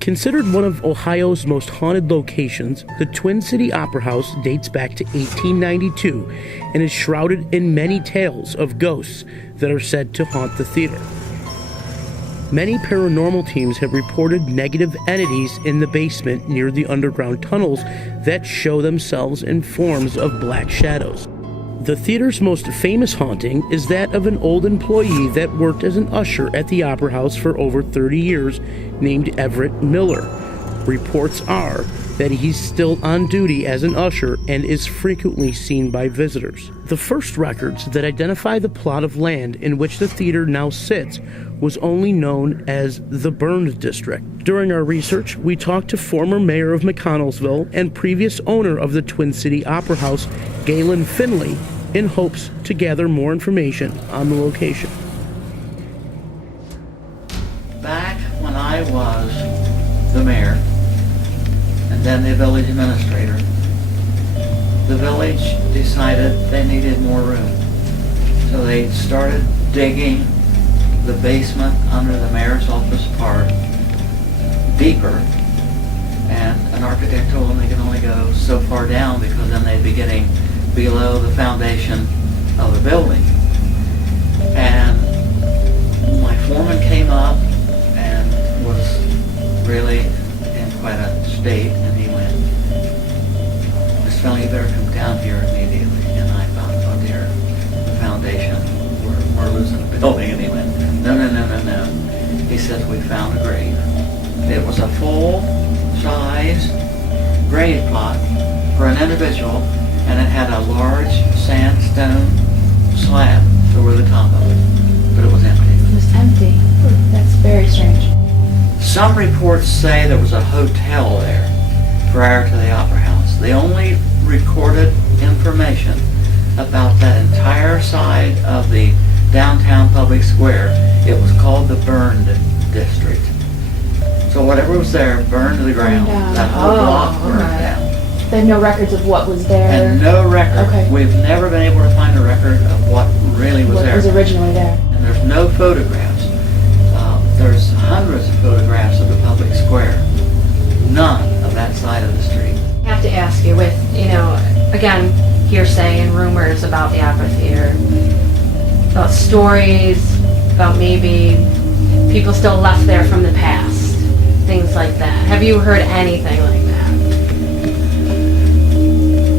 Considered one of Ohio's most haunted locations, the Twin City Opera House dates back to 1892 and is shrouded in many tales of ghosts that are said to haunt the theater. Many paranormal teams have reported negative entities in the basement near the underground tunnels that show themselves in forms of black shadows. The theater's most famous haunting is that of an old employee that worked as an usher at the Opera House for over 30 years named Everett Miller. Reports are that he's still on duty as an usher and is frequently seen by visitors. The first records that identify the plot of land in which the theater now sits was only known as the Burned District. During our research, we talked to former mayor of McConnelsville and previous owner of the Twin City Opera House, Galen Finley, in hopes to gather more information on the location. Back when I was the mayor and then the village administrator, the village decided they needed more room. So they started digging the basement under the mayor's office part deeper, and an architect told them they could only go so far down because then they'd be getting below the foundation of the building. And my foreman came up and was really in quite a state, and he went, "Miss Finley, you better come down here immediately." And I thought, oh dear, the foundation, we're losing the building. And he went, no. He says, "We found a grave." It was a full-size grave plot for an individual, and it had a large sandstone slab over the top of it, but it was empty. It was empty. That's very strange. Some reports say there was a hotel there prior to the Opera House. The only recorded information about that entire side of the downtown public square, it was called the Burned District. So whatever was there burned to the ground. That whole block burned down. They have no records of what was there. And no record. Okay. We've never been able to find a record of what really was there. What was originally there. And there's no photographs. There's hundreds of photographs of the public square. None of that side of the street. I have to ask you, with, again, hearsay and rumors about the Opera Theater, about stories, about maybe people still left there from the past, things like that. Have you heard anything like that?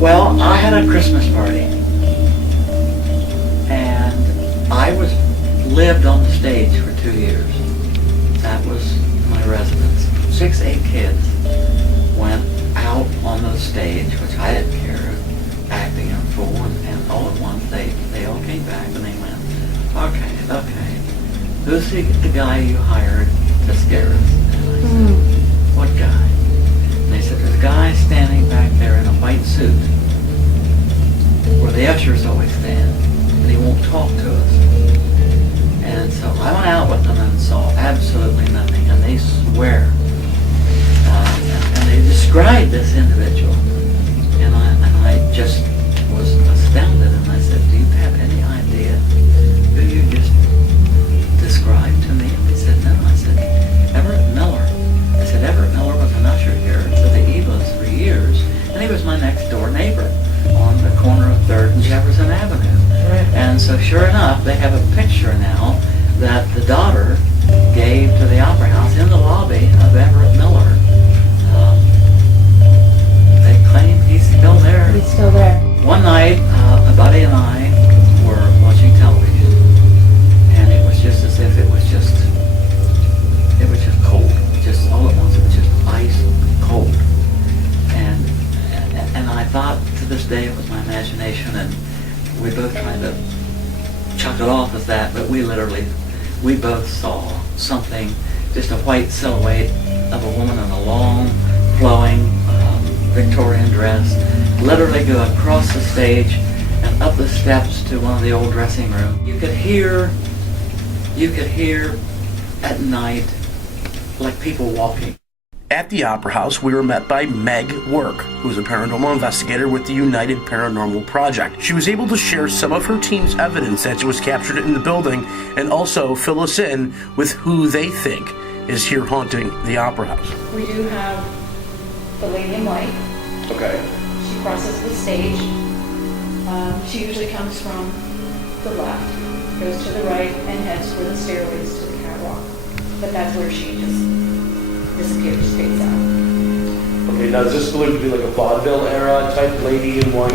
Well, I had a Christmas party, and I lived on the stage for 2 years. That was my residence. 6, 8 kids went out on the stage, which I didn't care, acting in full, and all at once they all came back and they went, okay, who's the guy you hired to scare us? And I said, what guy? And they said, there's a guy standing back there in a white suit where the ushers always stand, and he won't talk to us. And so I went out with them and saw absolutely nothing, and they swear. And they described this individual, and I just was astounded, and I said, do you have any idea who you just described to me? And they said, no. I said, Everett Miller. I said, Everett Miller was an usher here to the Evas for years, and he was my next door neighbor on the corner of 3rd and Jefferson Avenue. And so sure enough, they have a picture now that the daughter gave to the Opera House in the lobby of Everett Miller. They claim he's still there. He's still there. One night, a buddy and I were watching television, and it was just as if it was just cold. Just all at once, it was just ice cold. And I thought to this day it was my imagination, and we both tried to chuck it off as that, but we both saw something, just a white silhouette of a woman in a long, flowing Victorian dress, literally go across the stage and up the steps to one of the old dressing rooms. You could hear at night like people walking. At the Opera House, we were met by Meg Work, who's a paranormal investigator with the United Paranormal Project. She was able to share some of her team's evidence that was captured in the building and also fill us in with who they think is here haunting the Opera House? We do have the lady in white. Okay. She crosses the stage. She usually comes from the left, goes to the right, and heads for the stairways to the catwalk. But that's where she just disappears, fades out. Okay, now is this believed to be like a vaudeville era type lady in white?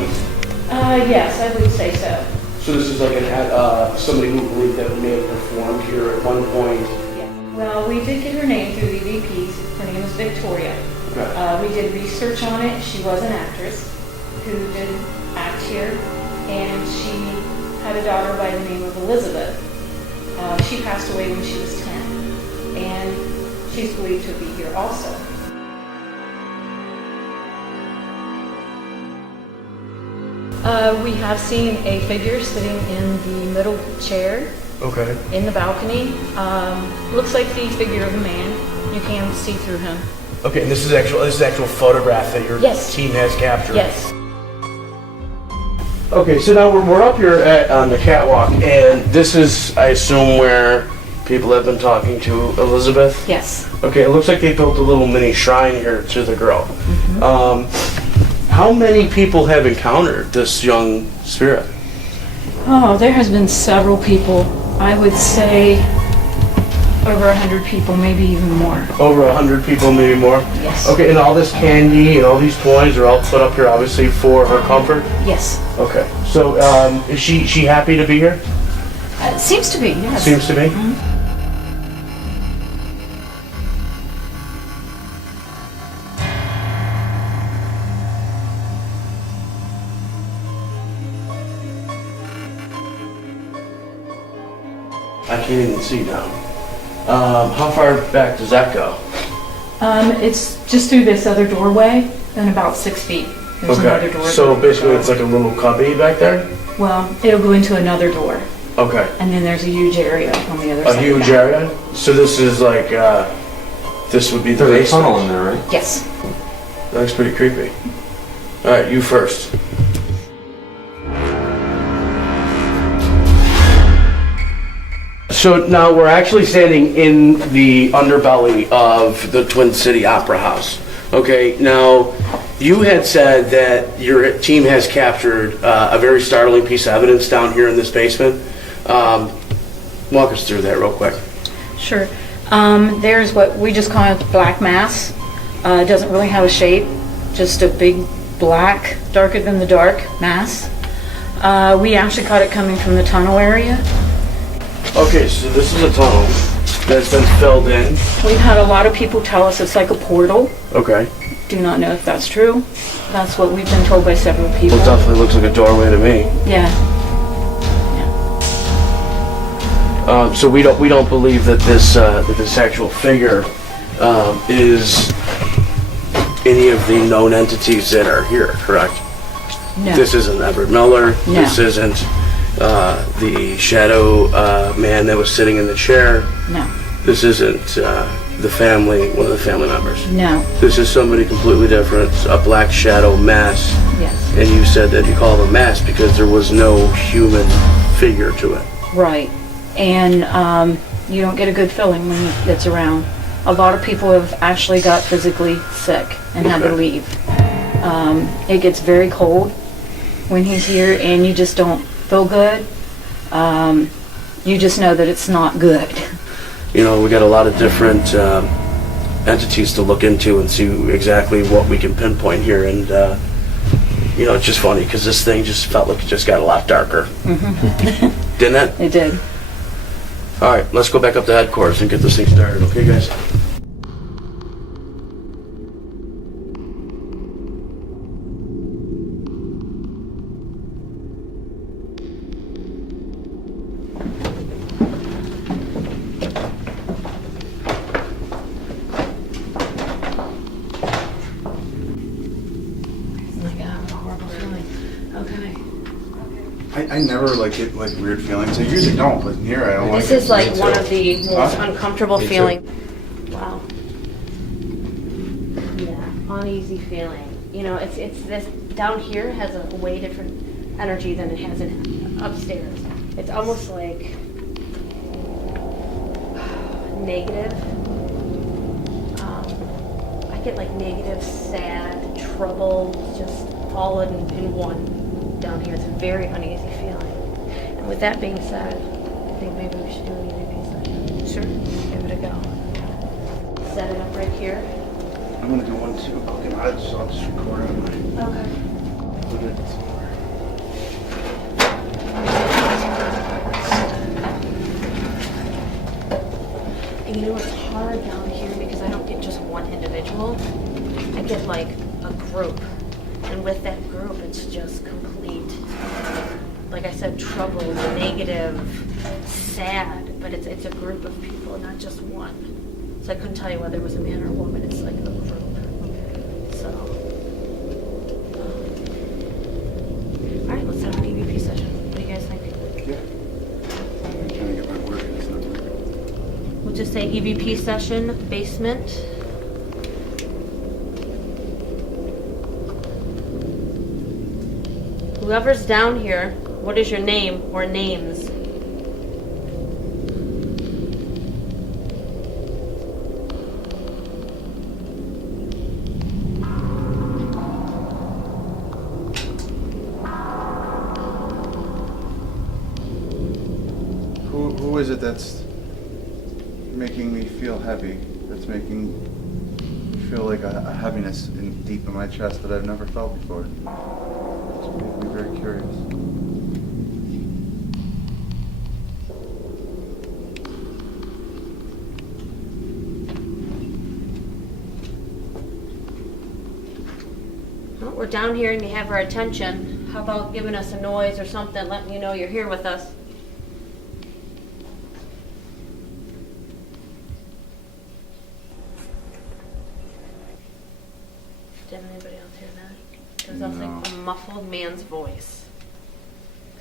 Yes, I would say so. So this is like somebody who believed that may have performed here at one point. Yeah. Well, we did get her name through the EVPs. Her name is Victoria. Okay. We did research on it. She was an actress who did act here, and she had a daughter by the name of Elizabeth. She passed away when she was 10, and she's believed to be here also. We have seen a figure sitting in the middle chair Okay. in the balcony. Looks like the figure of a man. You can see through him. Okay, and this is actual photograph that your Yes. team has captured. Yes. Okay, so now we're up here on the catwalk, and this is, I assume, where people have been talking to Elizabeth. Yes. Okay, it looks like they built a little mini shrine here to the girl. How many people have encountered this young spirit? Oh, there has been several people. I would say over 100 people, maybe even more. Over 100 people, maybe more? Yes. Okay, and all this candy and all these toys are all put up here, obviously, for her comfort? Yes. Okay, so is she happy to be here? Seems to be, yes. Seems to be? I can't even see now. How far back does that go? It's just through this other doorway, and about 6 feet. There's another door. So basically it's like a little cubby back there? Well, it'll go into another door, Okay. and then there's a huge area on the other A side. huge area? So this is like, this would be the There's a basement? tunnel in there, right? Yes. That looks pretty creepy. Alright, you first. So now we're actually standing in the underbelly of the Twin City Opera House. Okay, now you had said that your team has captured a very startling piece of evidence down here in this basement. Walk us through that real quick. Sure. There's what we just call it black mass. It doesn't really have a shape, just a big black, darker than the dark mass. We actually caught it coming from the tunnel area. Okay, so this is a tunnel that's been filled in. We've had a lot of people tell us it's like a portal. Okay. Do not know if that's true. That's what we've been told by several people. Well, it definitely looks like a doorway to me. Yeah. So we don't believe that this actual figure is any of the known entities that are here, correct? No. This isn't Everett Miller. No. This isn't the shadow man that was sitting in the chair. No. This isn't the family, one of the family members. No. This is somebody completely different, a black shadow mass. Yes. And you said that you call it a mass because there was no human figure to it. Right. And you don't get a good feeling when it's around. A lot of people have actually got physically sick and had to leave. It gets very cold when he's here, and you just don't feel good. You just know that it's not good. You know, we got a lot of different entities to look into and see exactly what we can pinpoint here. And, you know, it's just funny because this thing just felt like it just got a lot darker. Didn't it? It did. All right, let's go back up to headquarters and get this thing started. Okay, guys? I never get weird feelings. I usually don't, but here I don't like it. This is like Me one too. of the most Huh? uncomfortable Me too. feelings. Wow. Yeah, uneasy feeling. You know, it's this down here has a way different energy than it has in upstairs. It's almost like negative. get like negative, sad, trouble, just all in one down here. It's a very uneasy feeling. And with that being said, I think maybe we should do an EVP session. Sure. Give it a go. Set it up right here. I'm gonna do one too. Okay, I'll just record on mine. Okay. Put it somewhere. And you know, it's hard down here because I don't get just one individual. I get like a group. And with that group, it's just complete, like I said, trouble, negative, sad. But it's a group of people, not just one. So I couldn't tell you whether it was a man or a woman. It's like a group. So, all right, let's have an EVP session. What do you guys think? Yeah. I'm trying to get my work and it's not working. We'll just say EVP session, basement. Whoever's down here, what is your name or names? Who is it that's making me feel heavy? That's making me feel like a heaviness deep in my chest that I've never felt before. It's making me very curious. Well, we're down here and you have our attention. How about giving us a noise or something, letting you know you're here with us? Did anybody else hear that? It was also like a muffled man's voice.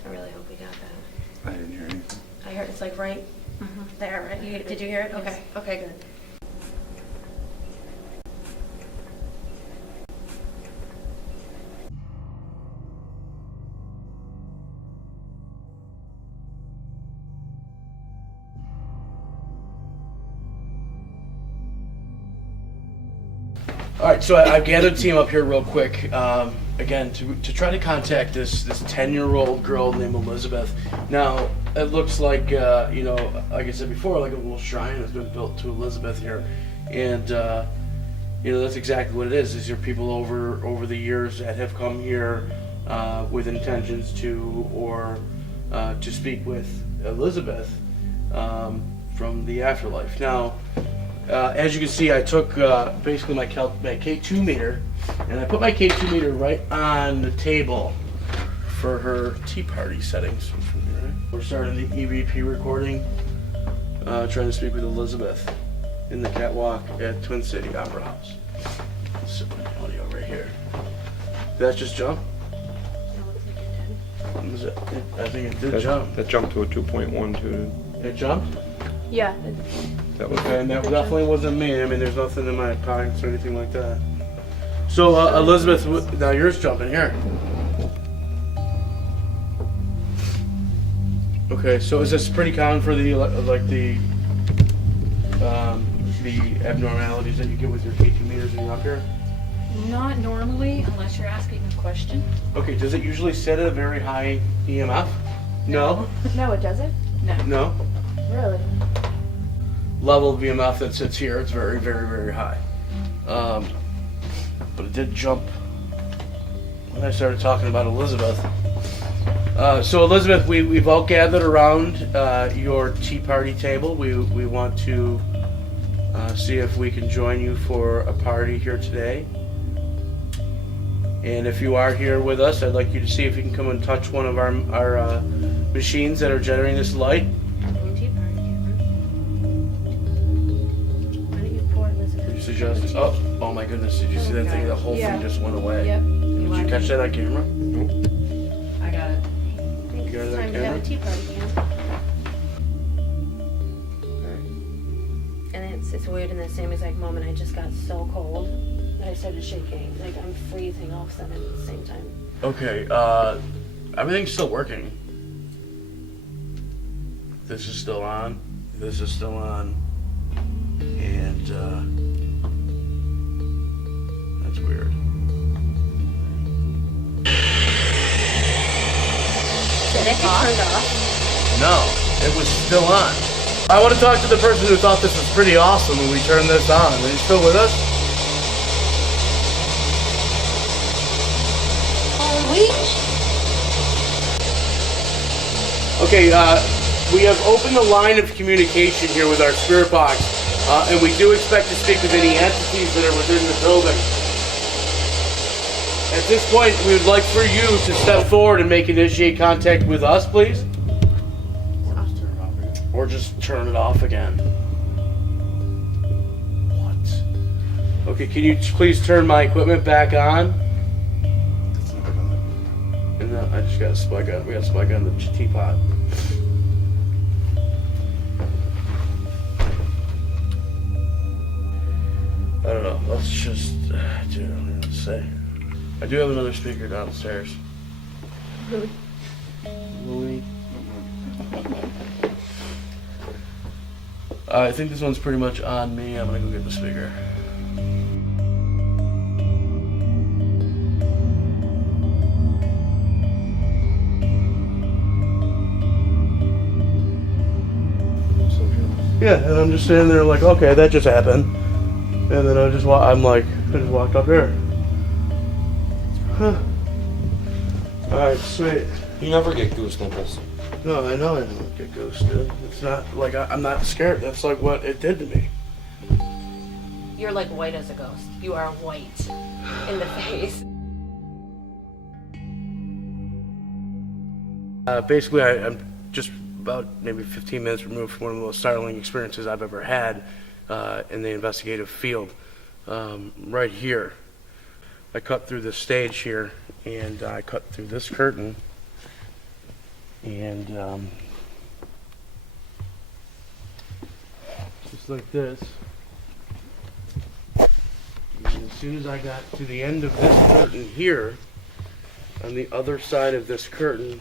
I really hope we got that. I didn't hear anything. I heard it's like right there, right? Did you hear it? Okay, okay, good. All right, so I've gathered a team up here real quick, again, to try to contact this 10-year-old girl named Elizabeth. Now, it looks like, you know, like I said before, like a little shrine has been built to Elizabeth here. And, you know, that's exactly what it is. These are people over the years that have come here with intentions to speak with Elizabeth from the afterlife. Now, as you can see, I took basically my K2 meter, and I put my K2 meter right on the table for her tea party settings. We're starting the EVP recording, trying to speak with Elizabeth in the catwalk at Twin City Opera House. So, audio right here. Did that just jump? Was it? I think it did jump. That jumped to a 2.12. It jumped? Yeah. That was Okay, and that definitely wasn't me. I mean, there's nothing in my pockets or anything like that. So, Elizabeth, now yours jumping here. Okay, so is this pretty common for the abnormalities that you get with your K2 meters when you're up here? Not normally, unless you're asking a question. Okay, does it usually set at a very high EMF? No? No, it doesn't? No? Really? Level of EMF that sits here, it's very, very, very high. But it did jump when I started talking about Elizabeth. So Elizabeth, we've all gathered around your tea party table. We want to see if we can join you for a party here today. And if you are here with us, I'd like you to see if you can come and touch one of our machines that are generating this light. Tea party, why don't you pour Elizabeth? You suggest? Oh my goodness! Did you see that thing? The whole thing just went away. Yep. Did you catch that on camera? I got it. It's got it on time to have a camera? tea party, Cam. And it's weird in the same exact moment I just got so cold that I started shaking. Like I'm freezing all of a sudden at the same time. Okay. Everything's still working. This is still on. This is still on. And turned off. No, it was still on. I want to talk to the person who thought this was pretty awesome when we turned this on. Are you still with us? Okay, we have opened the line of communication here with our spirit box, and we do expect to speak with any entities that are within the building. At this point, we would like for you to step forward and initiate contact with us, please. Or just turn it off again. What? Okay, can you please turn my equipment back on? And then I just got a spike on. We got a spike on the teapot. I don't know. Let's just. I don't know what to say. I do have another speaker downstairs. Louis. I think this one's pretty much on me. I'm gonna go get the speaker. Yeah, and I'm just standing there like, okay, that just happened. And then I just walked up here. Huh. Alright, sweet. You never get goose nipples. No, I know I don't get ghosted. It's not like I'm not scared. That's like what it did to me. You're like white as a ghost. You are white in the face. Basically, I'm just about maybe 15 minutes removed from one of the most startling experiences I've ever had in the investigative field. Right here, I cut through this stage here, and I cut through this curtain, and just like this. And as soon as I got to the end of this curtain here, on the other side of this curtain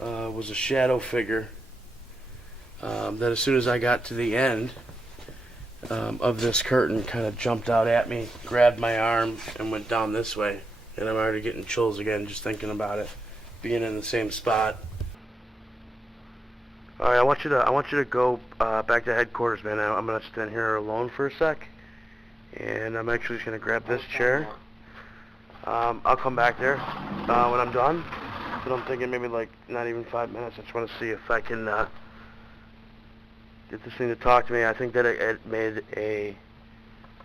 was a shadow figure that as soon as I got to the end of this curtain kind of jumped out at me, grabbed my arm, and went down this way. And I'm already getting chills again just thinking about it, being in the same spot. All right, I want you to go back to headquarters, man. I'm gonna stand here alone for a sec, and I'm actually just gonna grab this chair. I'll come back there when I'm done. But I'm thinking maybe like not even 5 minutes. I just want to see if I can get this thing to talk to me. I think that it made a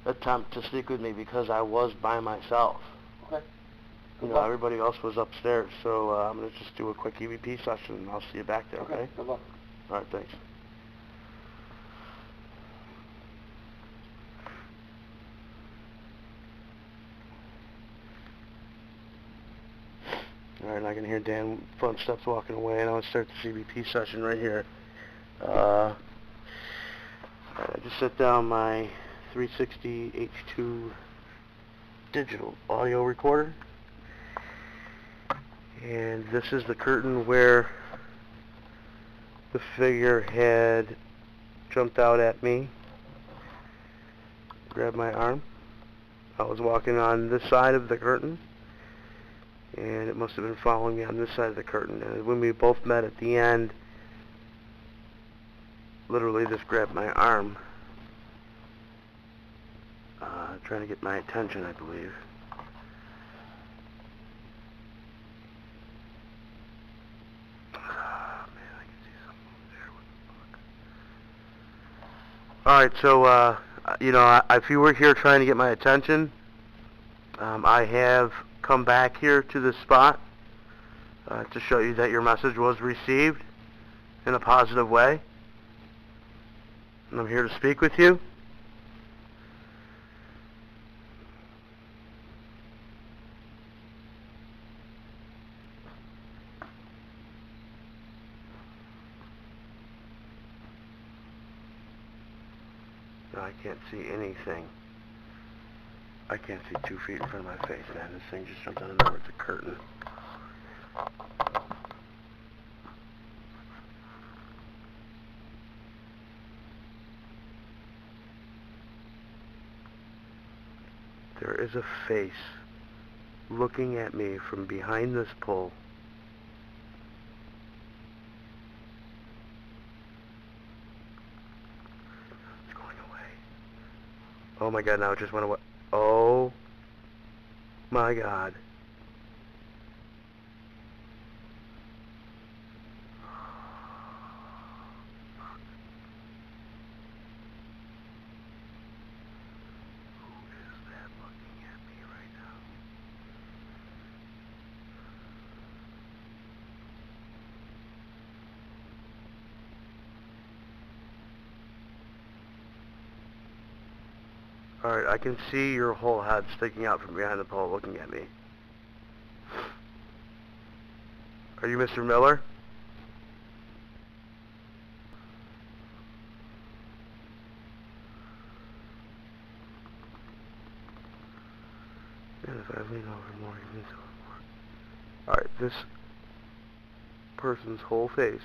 attempt to speak with me because I was by myself. Okay. You know, everybody else was upstairs. So I'm going to just do a quick EVP session and I'll see you back there, okay? Good luck. All right, thanks. All right, I can hear Dan front steps walking away, and I'm going to start the CBP session right here. I just set down my 360 H2 digital audio recorder, and this is the curtain where the figure had jumped out at me, grabbed my arm. I was walking on this side of the curtain, and it must have been following me on this side of the curtain. And when we both met at the end, literally just grabbed my arm, trying to get my attention, I believe. Oh, man, I can see something there. What the fuck? Alright, so, you know, if you were here trying to get my attention, I have come back here to this spot to show you that your message was received in a positive way, and I'm here to speak with you. No, I can't see anything. I can't see 2 feet in front of my face, man. This thing just jumped out of nowhere. It's a curtain. There is a face looking at me from behind this pole Oh my god, now it just went away. Oh my god. Alright, I can see your whole head sticking out from behind the pole looking at me. Are you Mr. Miller? And if I lean over more, he leans over more. Alright, this person's whole face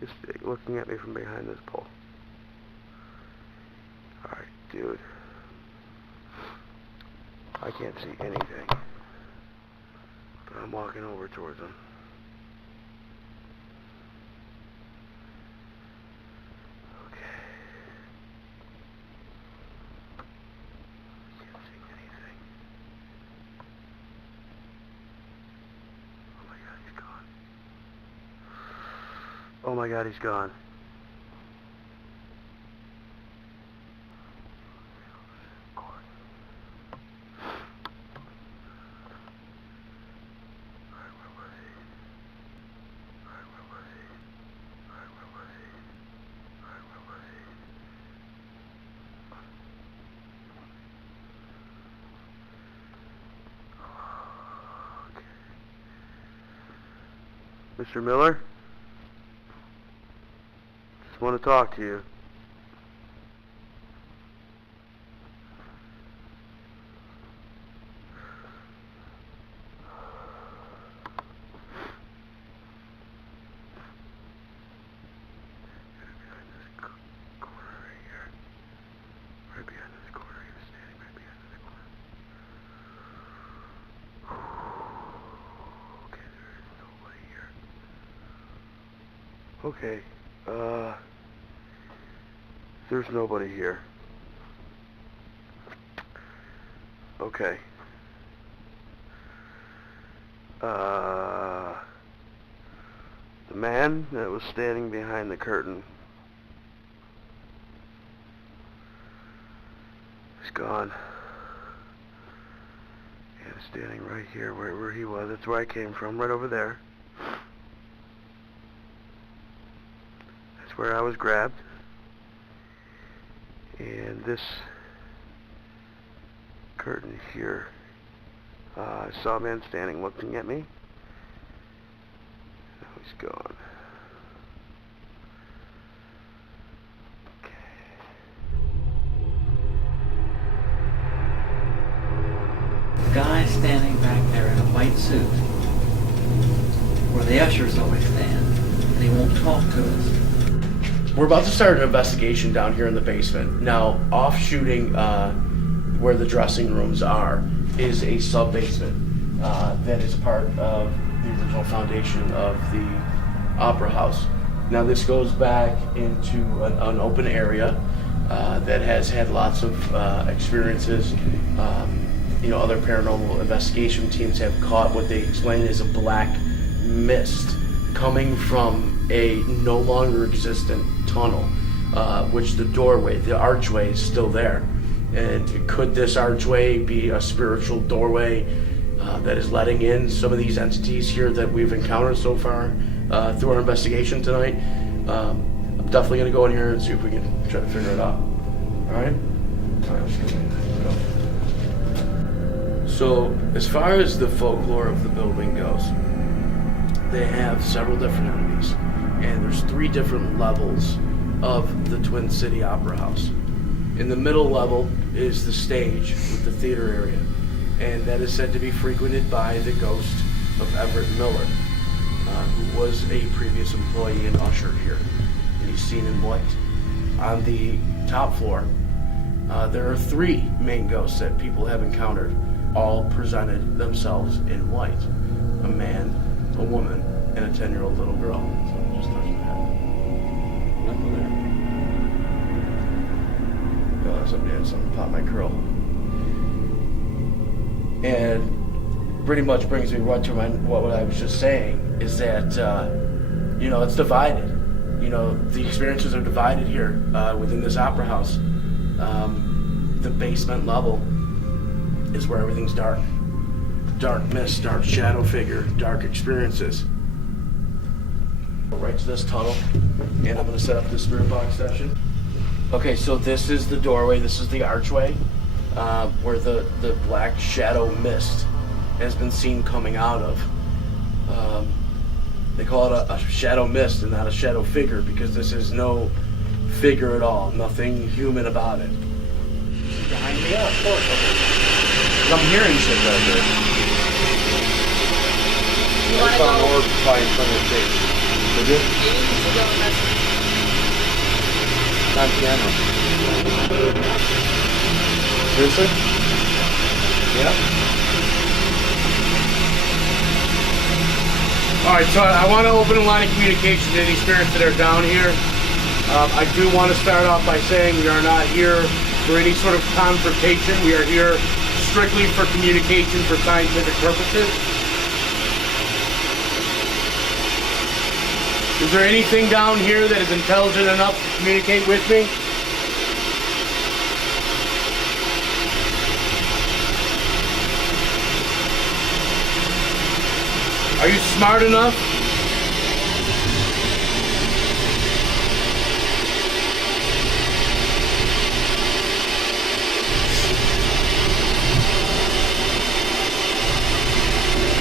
is looking at me from behind this pole. Alright, dude. I can't see anything. But I'm walking over towards him. Okay. I can't see anything. Oh my god, he's gone. Oh my god, he's gone. Mr. Miller? Just want to talk to you. Okay, there's nobody here. Okay. The man that was standing behind the curtain is gone. And standing right here where he was. That's where I came from, right over there. Where I was grabbed, and this curtain here, I saw a man standing looking at me. Now he's gone. The guy standing back there in a white suit, where the ushers always stand, and he won't talk to us. We're about to start an investigation down here in the basement. Now, off-shooting where the dressing rooms are is a sub-basement that is part of the original foundation of the Opera House. Now, this goes back into an open area that has had lots of experiences. Other paranormal investigation teams have caught what they explain is a black mist coming from a no longer existent tunnel, which the archway is still there. And could this archway be a spiritual doorway that is letting in some of these entities here that we've encountered so far through our investigation tonight? I'm definitely going to go in here and see if we can try to figure it out. Alright? Let's go. So, as far as the folklore of the building goes, they have several different entities, and there's 3 different levels of the Twin City Opera House. In the middle level is the stage with the theater area, and that is said to be frequented by the ghost of Everett Miller, who was a previous employee and usher here. And he's seen in white. On the top floor, there are 3 main ghosts that people have encountered, all presented themselves in white. A man, a woman, and a 10-year-old little girl. So just touch my head. Nothing there. somebody had something pop my curl. And pretty much brings me right to what I was just saying, is that, it's divided. The experiences are divided here within this opera house. The basement level is where everything's dark. Dark mist, dark shadow figure, dark experiences. Right to this tunnel, and I'm going to set up this spirit box session. Okay, so this is the doorway, this is the archway, where the black shadow mist has been seen coming out of. They call it a shadow mist and not a shadow figure, because this is no figure at all, nothing human about it. Behind me? Yeah, of course. I'm hearing shit right here. You want to I found go? orb by in front of the face. Did you? Maybe you should go investigate. On camera. Seriously? Yeah. Alright, so I want to open a line of communication to any spirits that are down here. I do want to start off by saying we are not here for any sort of confrontation. We are here strictly for communication for scientific purposes. Is there anything down here that is intelligent enough to communicate with me? Are you smart enough?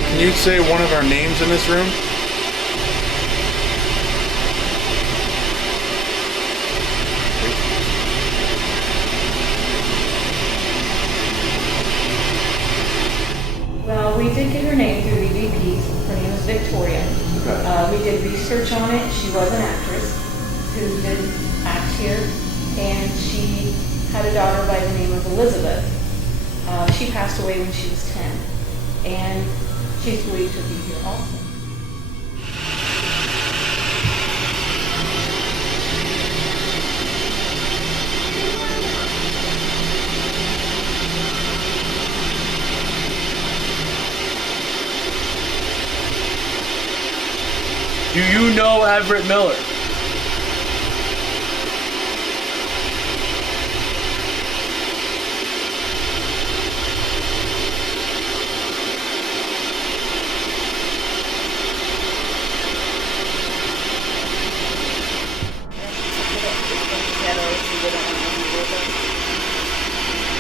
Can you say one of our names in this room? Well, we did get her name through EVPs. Her name is Victoria. Okay. We did research on it. She was an actress who did act here, and she had a daughter by the name of Elizabeth. She passed away when she was 10, and she's believed to be here also. Do you know Everett Miller?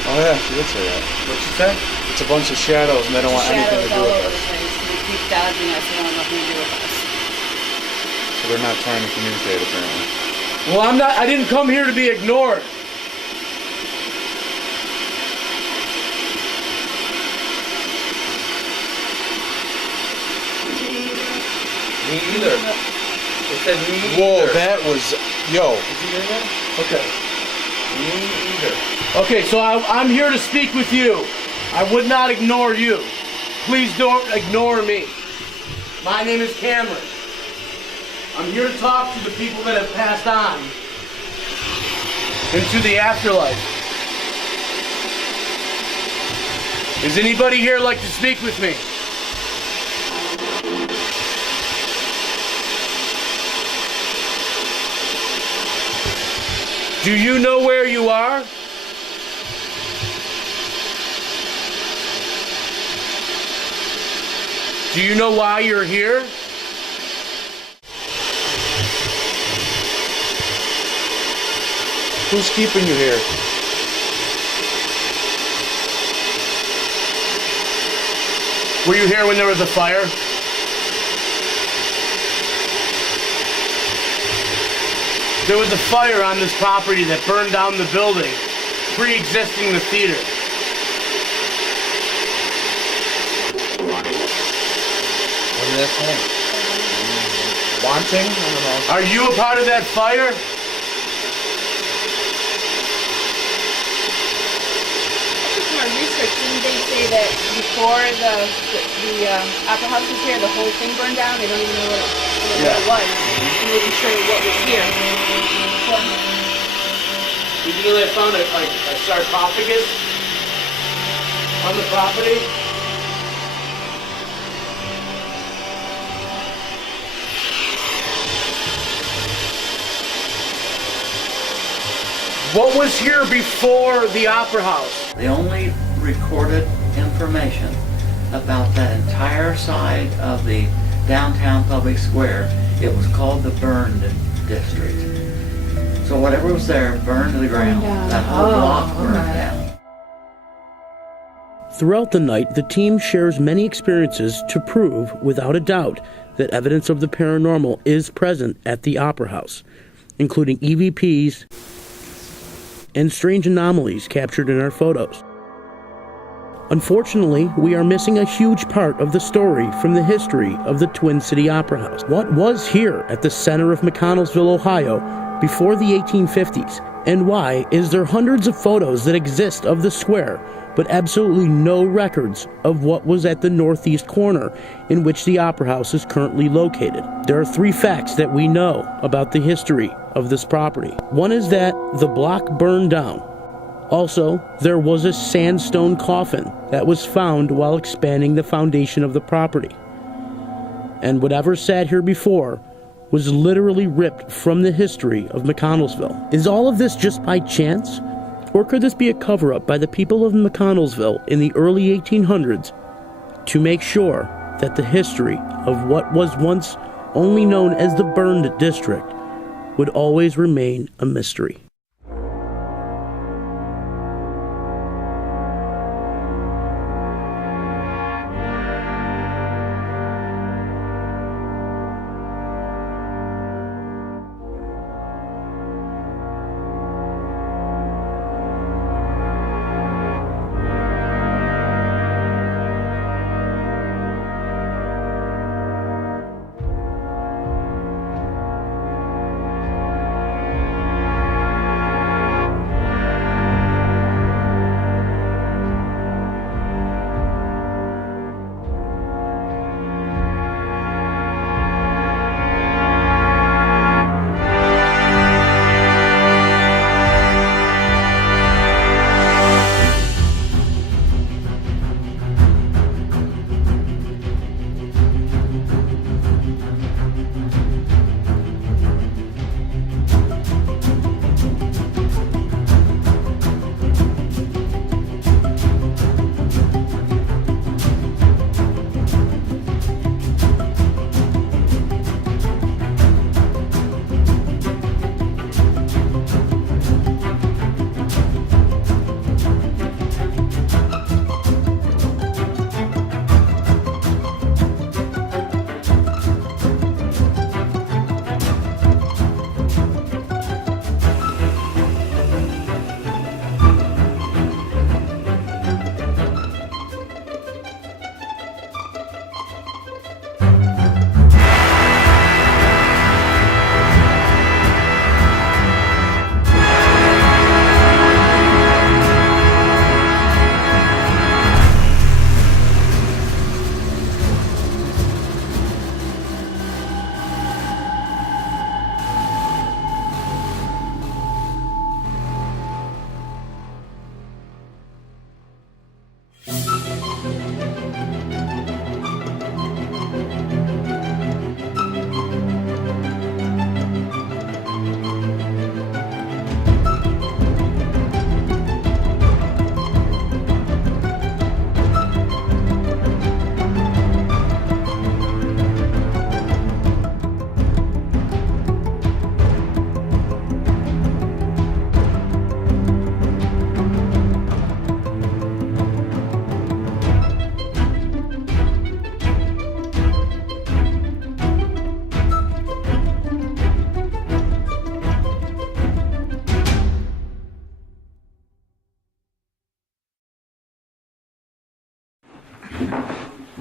Oh yeah, she did say that. What'd she say? It's a bunch of shadows and they don't want anything to do with us. They keep dodging us. They don't want nothing to do with us. So they're not trying to communicate apparently. Well, I didn't come here to be ignored. Me either. It said me Whoa, either. that was, yo. Did you hear that? Okay. Me either. Okay, so I'm here to speak with you. I would not ignore you. Please don't ignore me. My name is Cameron. I'm here to talk to the people that have passed on into the afterlife. Does anybody here like to speak with me? Do you know where you are? Do you know why you're here? Who's keeping you here? Were you here when there was a fire? There was a fire on this property that burned down the building, pre-existing the theater. What did that say? Wanting? I don't know. Are you a part of that fire? From our research, didn't they say that before the opera house was here, the whole thing burned down? They don't even know what it was. And they wasn't sure what was here. Did you know they found a sarcophagus on the property? What was here before the Opera House? The only recorded information about that entire side of the downtown public square, it was called the burned district. So whatever was there burned to the ground. That whole block burned down. Throughout the night, the team shares many experiences to prove, without a doubt, that evidence of the paranormal is present at the Opera House, including EVPs and strange anomalies captured in our photos. Unfortunately, we are missing a huge part of the story from the history of the Twin City Opera House. What was here at the center of McConnelsville, Ohio, before the 1850s? And why is there hundreds of photos that exist of the square, but absolutely no records of what was at the northeast corner in which the Opera House is currently located? There are 3 facts that we know about the history of this property. One is that the block burned down. Also, there was a sandstone coffin that was found while expanding the foundation of the property. And whatever sat here before was literally ripped from the history of McConnelsville. Is all of this just by chance? Or could this be a cover-up by the people of McConnelsville in the early 1800s to make sure that the history of what was once only known as the burned district would always remain a mystery?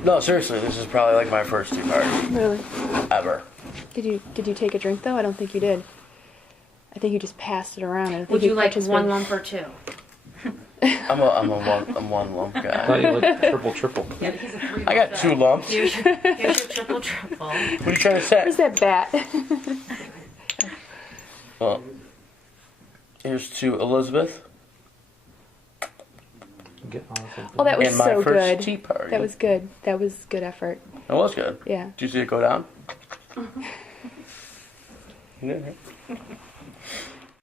No, seriously, this is probably like my first tea party. Really? Ever. Did you take a drink though? I don't think you did. I think you just passed it around. I don't Would think you like participated. 1 lump or 2? I'm one lump I guy. thought you like triple. Yeah, he's a 3. I got 2 lumps. Here's your triple. What are you trying to say? Where's that bat? Well, Here's to Elizabeth. Oh, that was and my so first good. tea party. That was good. That was good effort. It was good. Yeah. Did you see it go down? You didn't.